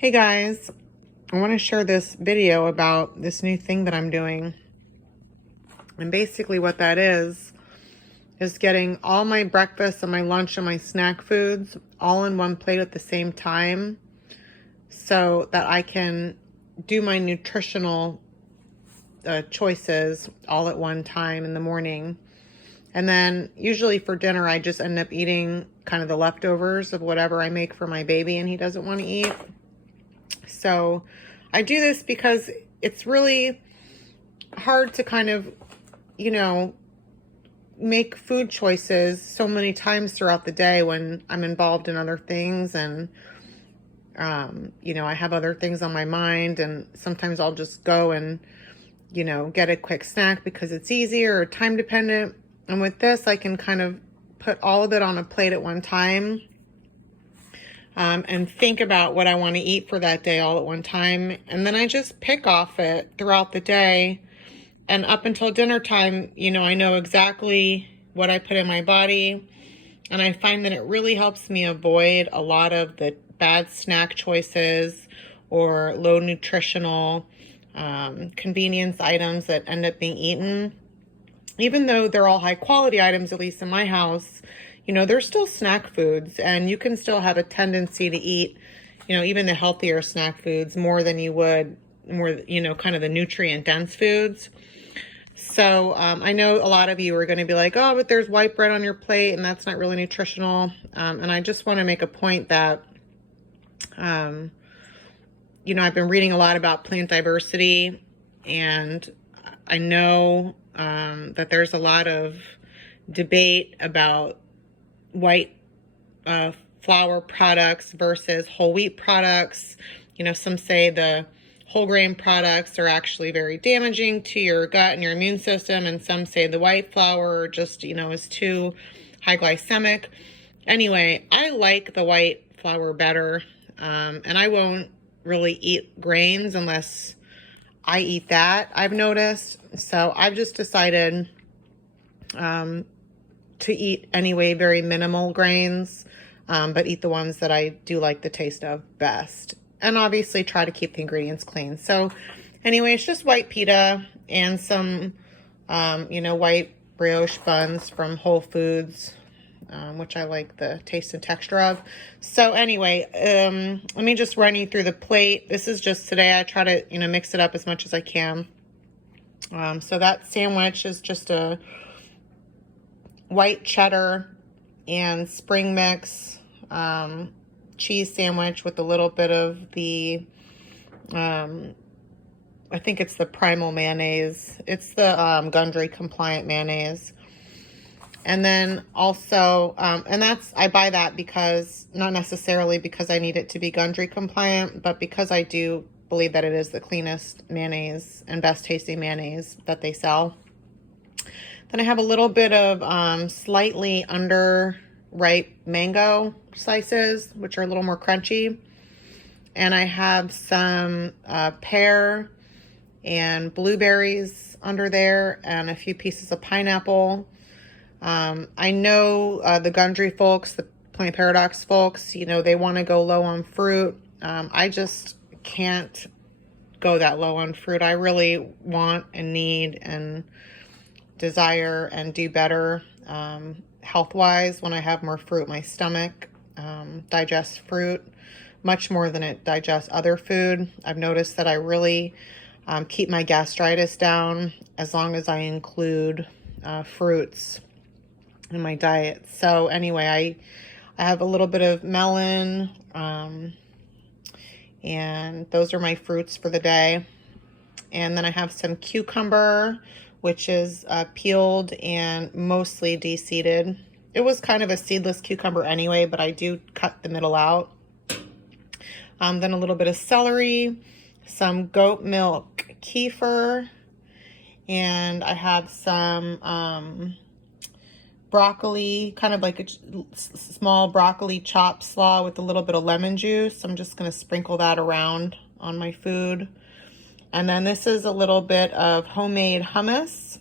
Hey guys, I want to share this video about this new thing that I'm doing. And basically what that is getting all my breakfast and my lunch and my snack foods all in one plate at the same time so that I can do my nutritional choices all at one time in the morning. And then usually for dinner, I just end up eating kind of the leftovers of whatever I make for my baby and he doesn't want to eat. So I do this because it's really hard to kind of, make food choices so many times throughout the day when I'm involved in other things and, I have other things on my mind, and sometimes I'll just go and, get a quick snack because it's easier or time dependent. And with this, I can kind of put all of it on a plate at one time. And think about what I want to eat for that day all at one time. And then I just pick off it throughout the day. And up until dinner time, I know exactly what I put in my body. And I find that it really helps me avoid a lot of the bad snack choices or low nutritional convenience items that end up being eaten. Even though they're all high quality items, at least in my house, they're still snack foods, and you can still have a tendency to eat, even the healthier snack foods more than you would kind of the nutrient dense foods. So I know a lot of you are going to be like, oh, but there's white bread on your plate and that's not really nutritional. And I just want to make a point that, I've been reading a lot about plant diversity, and I know that there's a lot of debate about white flour products versus whole wheat products. Some say the whole grain products are actually very damaging to your gut and your immune system, and some say the white flour just, is too high glycemic. Anyway, I like the white flour better, and I won't really eat grains unless I eat that, I've noticed. So I've just decided to eat anyway very minimal grains, but eat the ones that I do like the taste of best. And obviously try to keep the ingredients clean. So anyway, it's just white pita and some, white brioche buns from Whole Foods, which I like the taste and texture of. So anyway, let me just run you through the plate. This is just today. I try to, mix it up as much as I can. So that sandwich is just a white cheddar and spring mix cheese sandwich with a little bit of the, I think it's the Primal mayonnaise. It's the Gundry compliant mayonnaise. And then also, and I buy that because, not necessarily because I need it to be Gundry compliant, but because I do believe that it is the cleanest mayonnaise and best tasting mayonnaise that they sell. Then I have a little bit of slightly underripe mango slices, which are a little more crunchy. And I have some pear and blueberries under there, and a few pieces of pineapple. I know the Gundry folks, the Plant Paradox folks, they want to go low on fruit. I just can't go that low on fruit. I really want and need and desire and do better health-wise when I have more fruit. My stomach digests fruit much more than it digests other food. I've noticed that I really keep my gastritis down as long as I include fruits in my diet. So anyway, I have a little bit of melon, and those are my fruits for the day. And then I have some cucumber, which is peeled and mostly de-seeded. It was kind of a seedless cucumber anyway, but I do cut the middle out. Then a little bit of celery, some goat milk kefir, and I have some broccoli, kind of like a small broccoli chopped slaw with a little bit of lemon juice. I'm just going to sprinkle that around on my food. And then this is a little bit of homemade hummus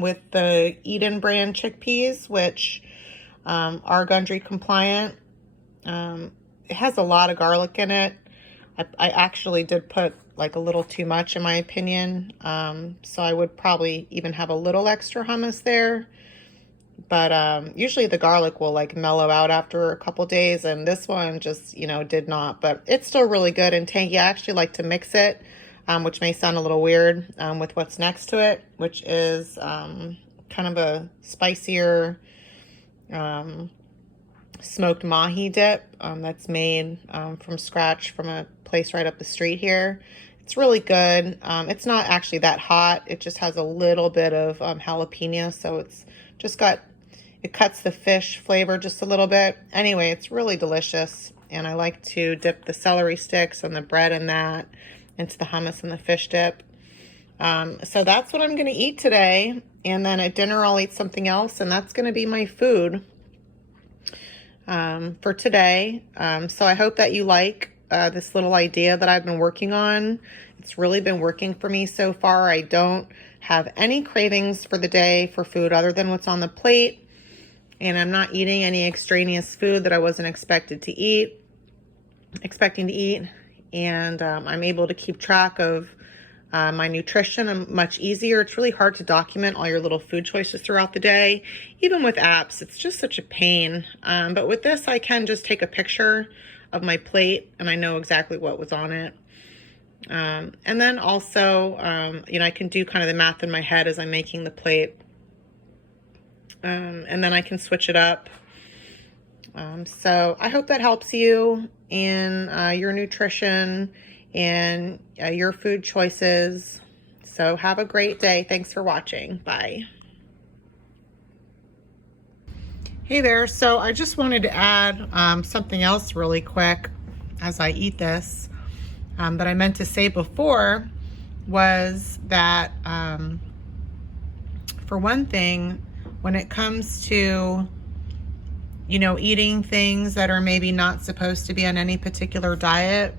with the Eden brand chickpeas, which are Gundry compliant. it has a lot of garlic in it. I actually did put like a little too much in my opinion. So I would probably even have a little extra hummus there. But usually the garlic will like mellow out after a couple days, and this one just, did not. But it's still really good and tangy. I actually like to mix it, which may sound a little weird, with what's next to it, which is kind of a spicier smoked mahi dip that's made from scratch from a place right up the street here. It's really good. It's not actually that hot. It just has a little bit of jalapeno, so it's just it cuts the fish flavor just a little bit. Anyway, it's really delicious, and I like to dip the celery sticks and the bread in that into the hummus and the fish dip. So that's what I'm going to eat today, and then at dinner I'll eat something else, and that's going to be my food for today. So I hope that you like this little idea that I've been working on. It's really been working for me so far. I don't have any cravings for the day for food other than what's on the plate, and I'm not eating any extraneous food that I wasn't expecting to eat, and I'm able to keep track of my nutrition much easier. It's really hard to document all your little food choices throughout the day. Even with apps, it's just such a pain. But with this, I can just take a picture of my plate and I know exactly what was on it. And then also, I can do kind of the math in my head as I'm making the plate. And then I can switch it up. So I hope that helps you in your nutrition and your food choices. So have a great day. Thanks for watching. Bye. Hey there. So I just wanted to add something else really quick as I eat this that I meant to say before was that for one thing, when it comes to eating things that are maybe not supposed to be on any particular diet,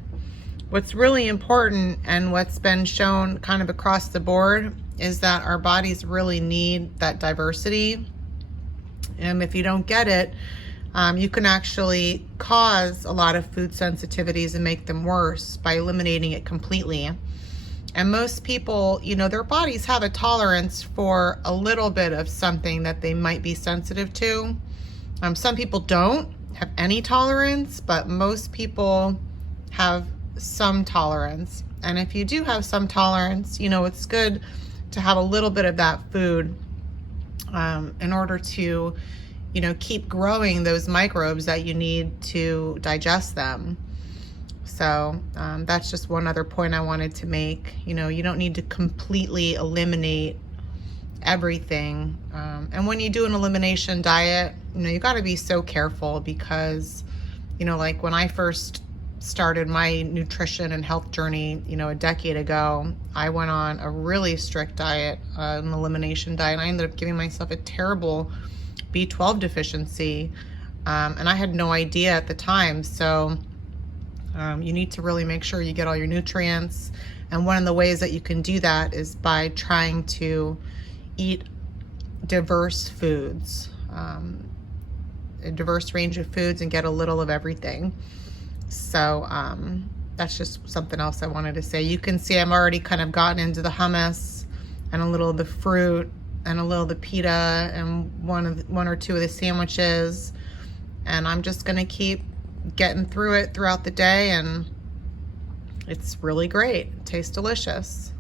what's really important and what's been shown kind of across the board is that our bodies really need that diversity. And if you don't get it, you can actually cause a lot of food sensitivities and make them worse by eliminating it completely. And most people, their bodies have a tolerance for a little bit of something that they might be sensitive to. Some people don't have any tolerance, but most people have some tolerance. And if you do have some tolerance, it's good to have a little bit of that food in order to, keep growing those microbes that you need to digest them. So that's just one other point I wanted to make. You don't need to completely eliminate everything. And when you do an elimination diet, you got to be so careful because, like when I first started my nutrition and health journey, a decade ago, I went on a really strict diet, an elimination diet. I ended up giving myself a terrible B12 deficiency. And I had no idea at the time. So you need to really make sure you get all your nutrients. And one of the ways that you can do that is by trying to eat diverse foods, a diverse range of foods, and get a little of everything. So that's just something else I wanted to say. You can see I'm already kind of gotten into the hummus and a little of the fruit and a little of the pita and one or two of the sandwiches. And I'm just going to keep getting through it throughout the day, and it's really great. It tastes delicious.